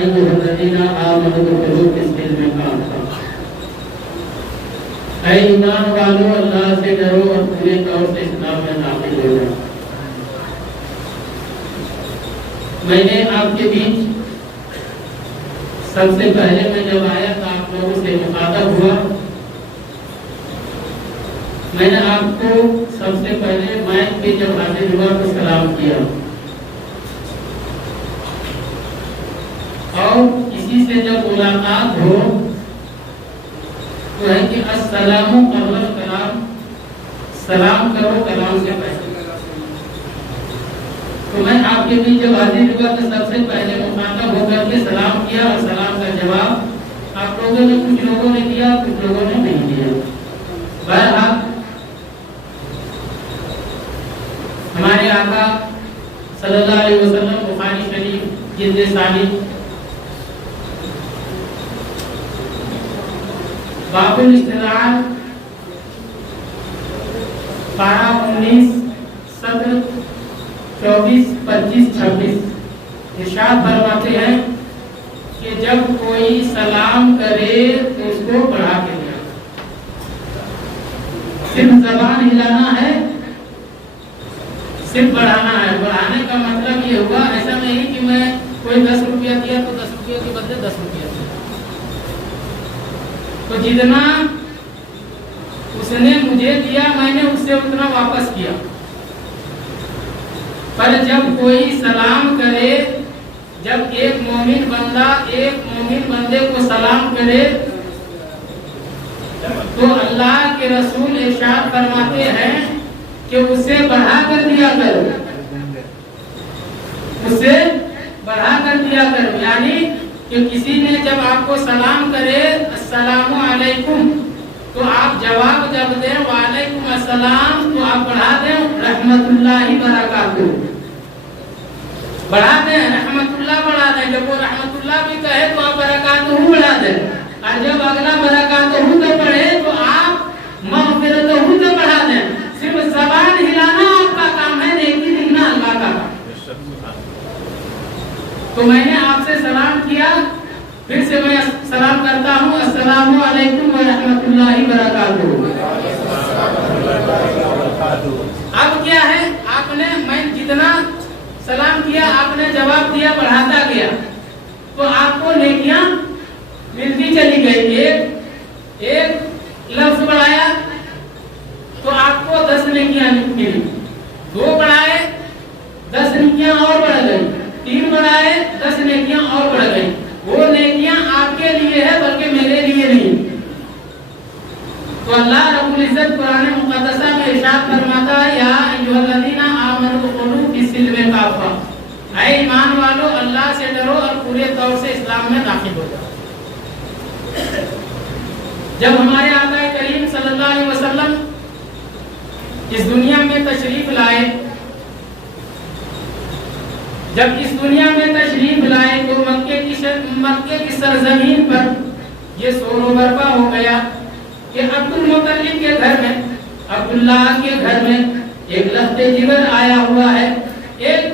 أيها الذين آمنوا ادخلوا في السلم كافة اے ایمان والو اللہ سے ڈرو اور پورے طور سے اسلام میں داخل ہو جاؤ۔ میں نے آپ کے بیچ سب سے پہلے میں جب آیا تو آپ لوگوں سے مخاطب ہوا، میں نے آپ کو سب سے پہلے مائک پہ جب حاضر ہوا تو سلام کیا، اور اسی سے جب ملاقات ہو تو ہے کہ السلام قبل الکلام، سلام کرو کلام سے پہلے۔ تو میں آپ کے بیچ جب حاضر ہوا تو سب سے پہلے مخاطب ہو کر کے سلام کیا، اور سلام کا جواب آپ لوگوں نے کچھ لوگوں نے دیا، کچھ لوگوں نے نہیں دیا۔ بہرحال ہمارے آقا صلی اللہ علیہ وسلم بخاری شریف جلد ثانی باب الاستدعاء پارہ 19 سطر 24 25 26 ارشاد فرماتے ہیں کہ جب کوئی سلام کرے تو اس کو بڑھا کے دیا، صرف زبان ہلانا ہے، صرف بڑھانا ہے۔ بڑھانے کا مطلب یہ ہوا، ایسا نہیں کہ میں کوئی 10 روپیہ دیا تو 10 روپیہ کے بدلے 10 روپیہ دیا، تو جتنا اس نے مجھے دیا میں نے اس سے اتنا واپس کیا۔ پر جب کوئی سلام کرے، جب ایک مومن بندہ ایک مومن بندے کو سلام کرے تو اللہ کے رسول ارشاد فرماتے ہیں کہ اسے بڑھا کر دیا کرو، اسے بڑھا کر دیا کرو، یعنی کہ کسی نے جب آپ کو سلام کرے السلام علیکم تو آپ جواب جب دیں وعلیکم السلام تو آپ بڑھا دیں رحمت اللہ برکاتہ، بڑھا دیں رحمت اللہ بڑھا دیں۔ جب وہ رحمت اللہ بھی کہے تو آپ برکاتہ بڑھا دیں، اور جب اگلا برکاتہ تو پڑھے تو آپ مغفرت تو بڑھا دیں۔ صرف زبان ہلانا آپ کا کام ہے، نیکی لکھنا اللہ کا کام۔ تو میں نے آپ سے سلام کیا، پھر سے میں سلام کرتا ہوں السلام علیکم ورحمۃ اللہ وبرکاتہ۔ اب کیا ہے، آپ نے میں جتنا سلام کیا آپ نے جواب دیا بڑھاتا گیا تو آپ کو نیکیاں ملتی چلی گئی۔ ایک لفظ بڑھایا تو آپ کو 10 نیکیاں ملی، 2 بڑھائے 10 نیکیاں اور بڑھ گئی، 3 بڑھائے 10 نیکیاں اور بڑھ گئی۔ وہ نیکیاں آپ کے لیے ہے بلکہ میرے لیے نہیں۔ تو اللہ رب العزت قرآن مقدسہ میں ارشاد فرماتا ہے یا ایھا الذین آمنوا ادخلوا فی السلم کافہ، اے ایمان والو اللہ سے ڈرو اور پورے طور سے اسلام میں داخل ہو جاؤ۔ جب ہمارے آقا کریم صلی اللہ علیہ وسلم اس دنیا میں تشریف لائے، جب اس دنیا میں تشریف لائے تو مکے کی سرزمین پر یہ شور و برپا ہو گیا کہ عبد المطلب کے گھر میں، عبداللہ کے گھر میں ایک لخت جگر آیا ہوا ہے، ایک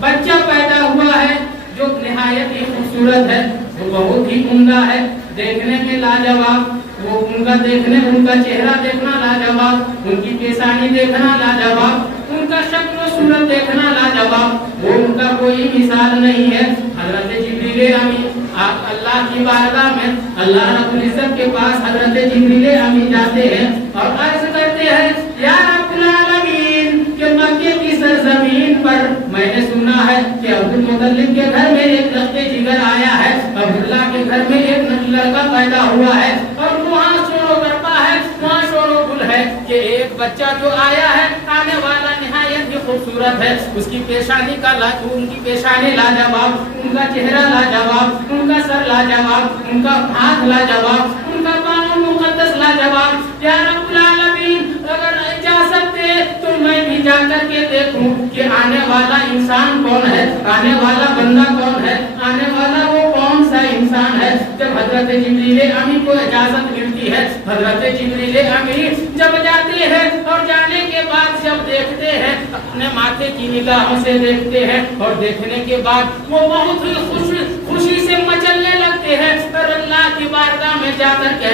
بچہ پیدا ہوا ہے جو نہایت ہی خوبصورت ہے، وہ بہت ہی عمدہ ہے، دیکھنے میں لاجواب، وہ ان کا چہرہ دیکھنا لاجواب، ان کی پیشانی دیکھنا لاجواب، ان کا شکل و صورت دیکھنا لاجواب، وہ ان کا کوئی مثال نہیں ہے۔ حضرت جبریل امین اللہ کی بارگاہ میں اللہ رب العزت کے پاس حضرت جبریل امین جاتے ہیں اور عرض کرتے ہیں یا رب العالمین کہ مکے کی سرزمین پر میں نے سنا ہے کہ عبد المطلب کے گھر میں ایک لخت جگر آیا ہے، عبداللہ کے گھر میں ایک لڑکا پیدا ہوا ہے، اور وہاں شور و برپا ہے، وہاں شور و گل ہے کہ ایک بچہ جو آیا ہے آنے والا نہایت ہی خوبصورت ہے، اس کی پیشانی ان کی پیشانی لاجواب، ان کا چہرہ لاجواب، ان کا سر لاجواب، ان کا ہاتھ لاجواب، ان کا پاؤں مقدس لاجواب۔ یا رب العالمین اگر اجازت دے تو میں بھی جا کر کے دیکھوں کہ آنے والا انسان کون ہے، آنے والا بندہ کون ہے، آنے والا وہ کون سا انسان ہے۔ جب حضرت جبریل امین کو اجازت ملتی ہے، حضرت جبریل امین جب جاتے ہیں اور جانے کے بعد جب دیکھتے ہیں اپنے ماتھے کی نگاہوں سے دیکھتے ہیں، اور دیکھنے کے بعد وہ بہت ہی خوشی سے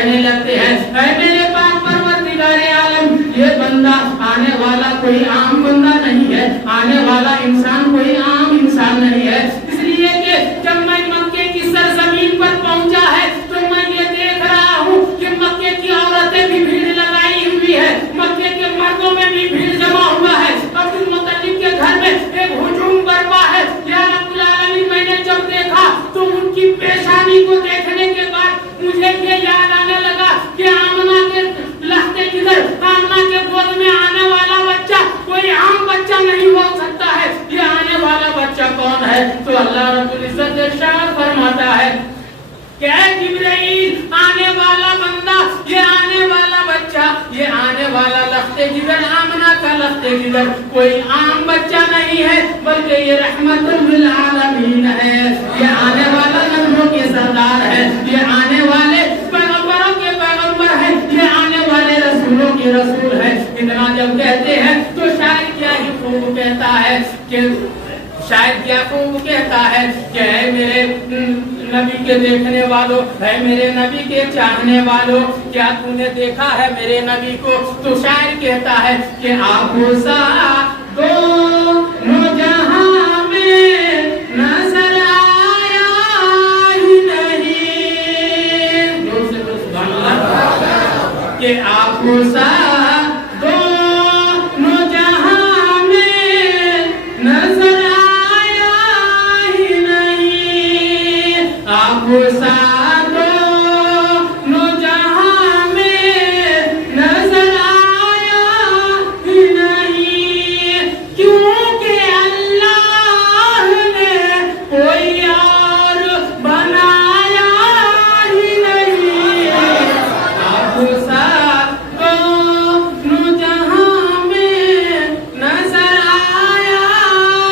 کہنے لگتے ہیں اے میرے پاک پروردگار عالم یہ بندہ آنے والا کوئی عام بندہ نہیں ہے، آنے والا انسان کوئی عام انسان نہیں ہے، اس لیے کہ جب میں مکے کی سرزمین پر پہنچا ہے تو میں یہ دیکھ رہا ہوں کہ مکے کی عورتیں بھی بھیڑ لگائی ہوئی ہے، مکے کے مردوں میں بھی بھیڑ جمع ہوا ہے، عبد المطلب کے گھر میں ایک ہجوم برپا ہے۔ یا رب العالمین میں نے جب دیکھا تو ان کی پیشانی کو دیکھنے کے بعد مجھے یہ یاد آنے لگا کہ آمنہ کے لہتے کدھر، آمنہ کے گود میں آنے والا بچہ کوئی عام بچہ نہیں ہو سکتا ہے، یہ آنے والا بچہ کون ہے؟ تو اللہ رب العزت ارشاد فرماتا ہے کہ اے جبرائیل آنے والا بندہ، یہ آنے والا بچہ، یہ آنے والا لختے جگر، آمنہ کا لختے جگر کوئی عام بچہ نہیں ہے بلکہ یہ رحمت للعالمین ہے، یہ آنے والا نبیوں کے سردار ہے، یہ آنے والے پیغمبروں کے پیغمبر ہے، یہ آنے والے رسولوں کے رسول ہے۔ اتنا جب کہتے ہیں تو شاید کیا ہی خوب کہتا ہے کہ شاید کیا خوب کہتا ہے کہ اے میرے نبی کے دیکھنے والوں، اے میرے نبی کے چاہنے والوں، کیا تم نے دیکھا ہے میرے نبی کو؟ تو شاید کہتا ہے کہ آپ سا دونوں جہاں میں نظر آیا ہی نہیں، سبحان اللہ، کہ آپ سا دونوں جہاں میں نظر آپ دونوں جہاں میں نظر آیا ہی نہیں، کیونکہ اللہ نے کوئی اور بنایا ہی نہیں، آپ دونوں جہاں میں نظر آیا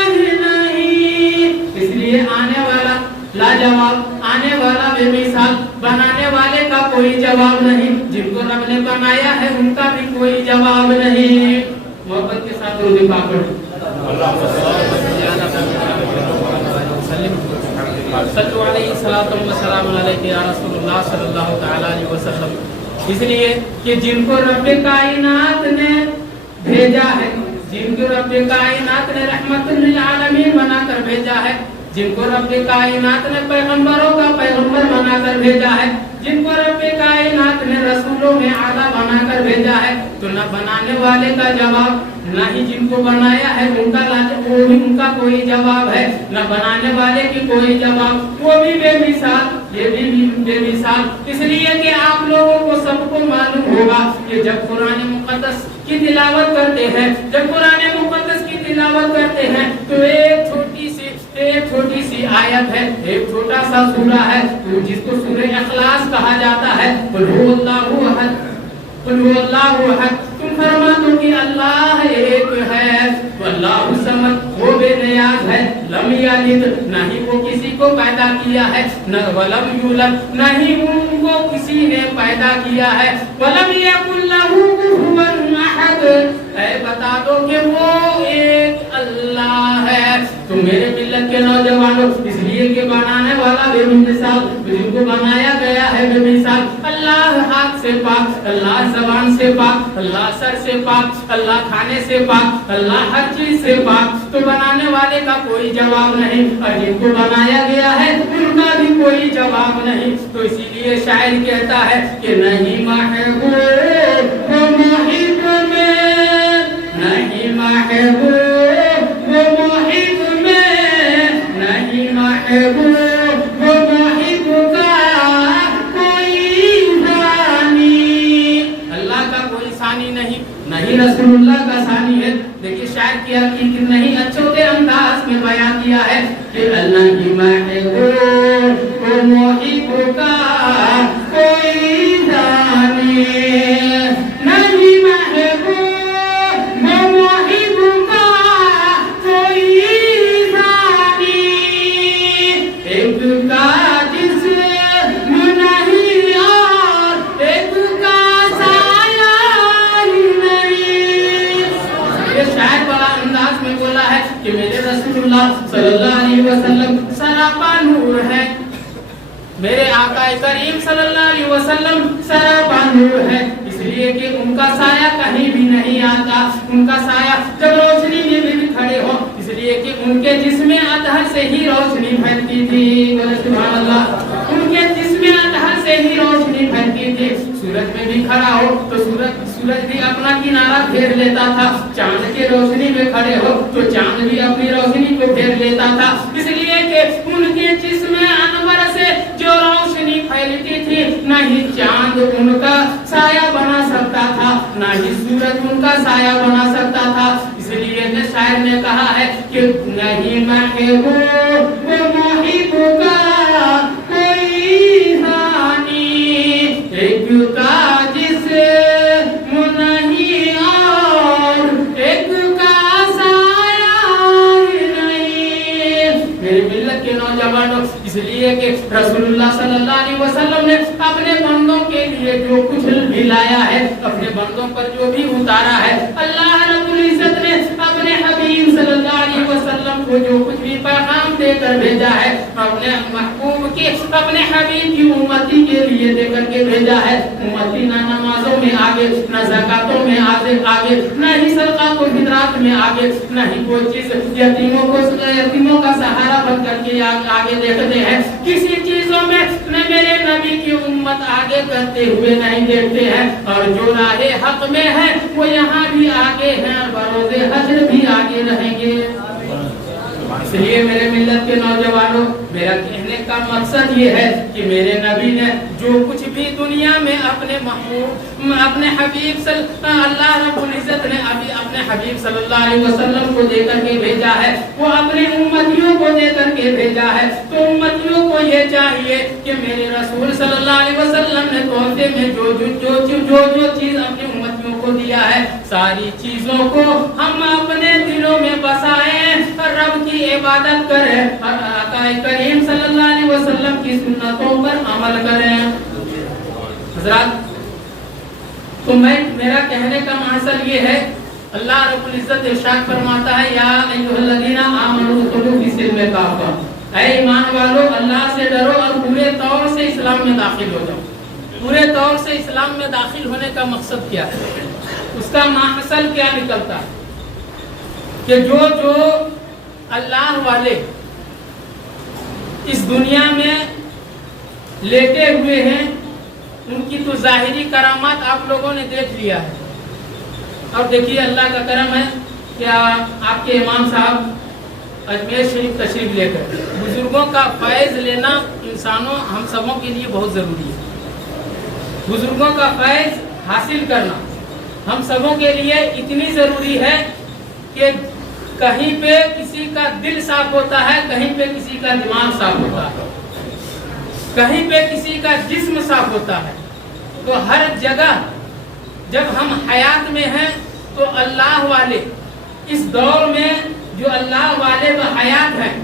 ہی نہیں۔ اس لیے آنے والا لاجواب، آنے والا بے مثال، بنانے والے کا کوئی جواب نہیں، جن کو رب نے بنایا ہے ان کا بھی کوئی جواب نہیں۔ محبت کے ساتھ درود پاک پڑھو، صلو علیہ الصلوۃ والسلام علیک یا رسول اللہ صلی اللہ تعالی علیہ وسلم۔ اس لیے کہ جن کو رب کائنات نے بھیجا ہے، جن کو رب کائنات نے رحمت للعالمین بنا کر بھیجا ہے، جن کو رب کائنات نے پیغمبروں کا پیغمبر بنا کر بھیجا ہے، جن کو رب کائنات نے رسولوں میں اعلیٰ بنا کر بھیجا ہے، تو نہ بنانے والے کا جواب، نہ ہی جن کو بنایا ہے ان کا وہ بھی ان کا کوئی جواب ہے، نہ بنانے والے کی کوئی جواب، وہ بھی بے مثال، یہ بھی بے مثال۔ اس لیے کہ آپ لوگوں کو سب کو معلوم ہوگا کہ جب قرآن مقدس کی تلاوت کرتے ہیں، جب قرآن مقدس کی تلاوت کرتے ہیں تو ایک چھوٹی سی آیت ہے، ایک چھوٹا سا سورہ ہے جس کو سورہ اخلاص کہا جاتا ہے، قل هو اللہ احد، قل هو اللہ احد، تم فرما دو کہ اللہ ایک ہے، واللہ الصمد، وہ بے نیاز ہے، لم یلد، نہ ہی وہ کسی کو پیدا کیا ہے، نہ ولم یولد، نہ ہی ان کو کسی نے پیدا کیا ہے، ولم یکن لہ کفوا احد، اے بتا دو کہ وہ ایک اللہ ہے۔ تو میرے ملت کے نوجوانوں، اس لیے کہ بنانے والا بے مثال، جن کو بنایا گیا ہے بے مثال، اللہ ہاتھ سے پاک، اللہ زبان سے پاک، اللہ سر سے پاک، اللہ کھانے سے پاک، اللہ ہر چیز سے پاک، تو بنانے والے کا کوئی جواب نہیں، اور جن کو بنایا گیا ہے ان کا بھی کوئی جواب نہیں۔ تو اسی لیے شاعر کہتا ہے کہ نہیں محبوب وہ محب میں، نہیں محبوب وہ محب میں، نہیں محبوب وہ محب کا کوئی ثانی، اللہ کا کوئی ثانی نہیں، نہیں رسول اللہ کا ثانی ہے۔ دیکھیے شاعر کی حقیقت نہیں اچھوتے انداز میں بیان کیا ہے کہ اللہ کی محبوب وہ محب کا کوئی ثانی، نہیں محبوب وہ محب کا کوئی ثانی، ایک کا جسم نہیں اور ایک کا سایہ ہی نہیں۔ یہ شاعر بڑا انداز میں بولا ہے کہ میرے رسول اللہ صلی اللہ علیہ وسلم سراپا نور ہے، میرے آقا کریم صلی اللہ علیہ وسلم سراپا نور ہے، اس لیے کہ ان کا سایہ کہیں بھی نہیں آتا، ان کا سایہ جب روشنی میں بھی کھڑے ہو، اس لیے کہ ان کے جسم اطہر سے ہی روشنی پھیلتی تھی، سبحان اللہ، ان کے جسم اطہر سے ہی روشنی پھیلتی تھی۔ سورج میں بھی کھڑا ہو تو سورج بھی اپنا کنارہ پھیر لیتا تھا، چاند کی روشنی میں کھڑے ہو تو چاند بھی اپنی روشنی کو پھیر لیتا تھا، اس لیے کہ ان کے جسم انور سے جو روشنی پھیلتی تھی، نہ ہی چاند ان کا سایہ بنا سکتا تھا، نہ ہی سورج ان کا سایہ بنا سکتا تھا۔ اس لیے کہ شاعر نے کہا ہے کہ نہیں محبوب وہ محب کا کوئی ثانی، ایک کا جسم نہیں اور ایک کا سایہ نہیں۔ میرے ملت کے نوجوانوں، اس لیے کہ رسول اللہ صلی اللہ علیہ وسلم نے اپنے بندوں کے لیے جو کچھ بھی لایا ہے، اپنے بندوں پر جو بھی اتارا ہے، اللہ رب العزت نے اپنے حبیب صلی اللہ علیہ وسلم کو جو کچھ بھی پیغام دے کر بھیجا ہے، اپنے محبوب کے اپنے حبیب کی امتی کے لیے دے کر کے بھیجا ہے۔ امتی نہ نمازوں میں آگے، نہ زکاتوں میں آگے، نہ ہی صدقات و فطرات میں آگے، نہ ہی کوئی چیز یتیموں کا سہارا بن کر کے آگے دیکھتے ہیں، کسی چیزوں میں میرے نبی کی امت آگے کرتے ہوئے نہیں دیکھتے ہیں، اور جو راہ حق میں ہے وہ یہاں بھی آگے ہیں اور بروز حشر بھی آگے رہیں گے۔ اس لیے میرے ملت کے نوجوانوں، میرا کہنے کا مقصد یہ ہے کہ میرے نبی نے جو کچھ بھی دنیا میں اپنے محبوب اپنے حبیب اللہ رب العزت نے ابھی اپنے حبیب صلی اللہ علیہ وسلم کو دے کر کے بھیجا ہے، وہ اپنے امتیوں کو دے کر کے بھیجا ہے۔ تو امتیوں کو یہ چاہیے کہ میرے رسول صلی اللہ علیہ وسلم نے تحفے میں جو چیز اپنی امتیوں کو دیا ہے، ساری چیزوں کو ہم اپنے دلوں میں بسائیں اور رب کی عبادت کریں اور آقا کریم صلی اللہ علیہ وسلم کی سنتوں پر عمل کریں۔ حضرات، تو میرا کہنے کا مقصد یہ ہے، اللہ رب العزت ارشاد فرماتا ہے، یا ایھا الذین آمنوا ادخلوا فی السلم کافۃ، اے ایمان والو اللہ سے ڈرو اور پورے طور سے اسلام میں داخل ہو جاؤ۔ پورے طور سے اسلام میں داخل ہونے کا مقصد کیا ہے؟ اس کا محصل کیا نکلتا ہے کہ جو اللہ والے اس دنیا میں لیٹے ہوئے ہیں، ان کی تو ظاہری کرامات آپ لوگوں نے دیکھ لیا ہے، اور دیکھیے اللہ کا کرم ہے کہ آپ کے امام صاحب اجمیر شریف تشریف لے کر بزرگوں کا فیض لینا انسانوں ہم سبوں کے لیے بہت ضروری ہے۔ بزرگوں کا فیض حاصل کرنا ہم سبوں کے لیے اتنی ضروری ہے کہ کہیں پہ کسی کا دل صاف ہوتا ہے، کہیں پہ کسی کا دماغ صاف ہوتا ہے، کہیں پہ کسی کا جسم صاف ہوتا ہے۔ تو ہر جگہ جب ہم حیات میں ہیں تو اللہ والے اس دور میں جو اللہ والے حیات ہیں،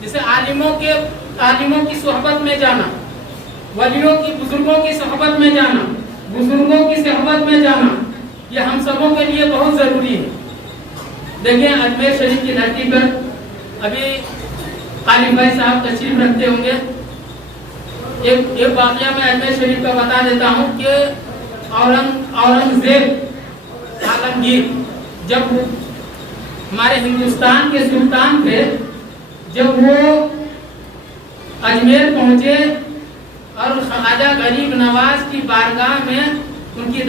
جیسے عالموں کی صحبت میں جانا، ولیوں کی بزرگوں کی صحبت میں جانا، بزرگوں کی صحبت میں جانا، یہ ہم سبوں کے لیے بہت ضروری ہے۔ دیکھیں اجمیر شریف کی دھرتی پر ابھی قاری بھائی صاحب تشریف رکھتے ہوں گے، ایک واقعہ میں اجمیر شریف کا بتا دیتا ہوں کہ اورنگزیب عالمگیر جب ہمارے ہندوستان کے سلطان تھے، جب وہ اجمیر پہنچے اور خواجہ غریب نواز کی بارگاہ میں ان کی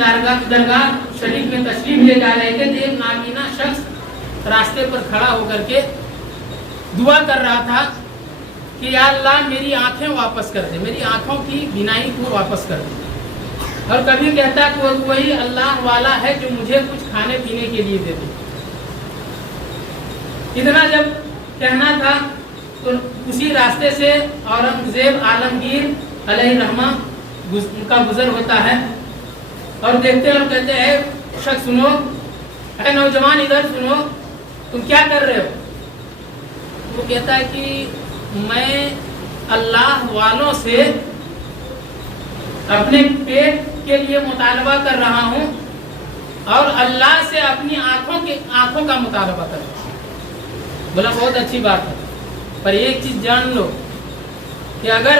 درگاہ شریف میں تشریف لے جا رہے تھے، تو ایک نابینا شخص راستے پر کھڑا ہو کر کے دعا کر رہا تھا کہ یا اللہ میری آنکھیں واپس کر دے، میری آنکھوں کی بینائی کو واپس کر دے۔ اور کبھی کہتا کہ کوئی اللہ والا ہے جو مجھے کچھ کھانے پینے کے لیے دے دے۔ اتنا جب کہنا تھا تو اسی راستے سے اورنگزیب عالمگیر علیہ رحمہ ان کا گزر ہوتا ہے، اور دیکھتے اور کہتے ہیں شخص سنو، اے نوجوان ادھر سنو، تم کیا کر رہے ہو؟ وہ کہتا ہے کہ میں اللہ والوں سے اپنے پیٹ کے لیے مطالبہ کر رہا ہوں اور اللہ سے اپنی آنکھوں کا مطالبہ کر رہا ہوں۔ بولا بہت اچھی بات ہے، پر ایک چیز جان لو کہ اگر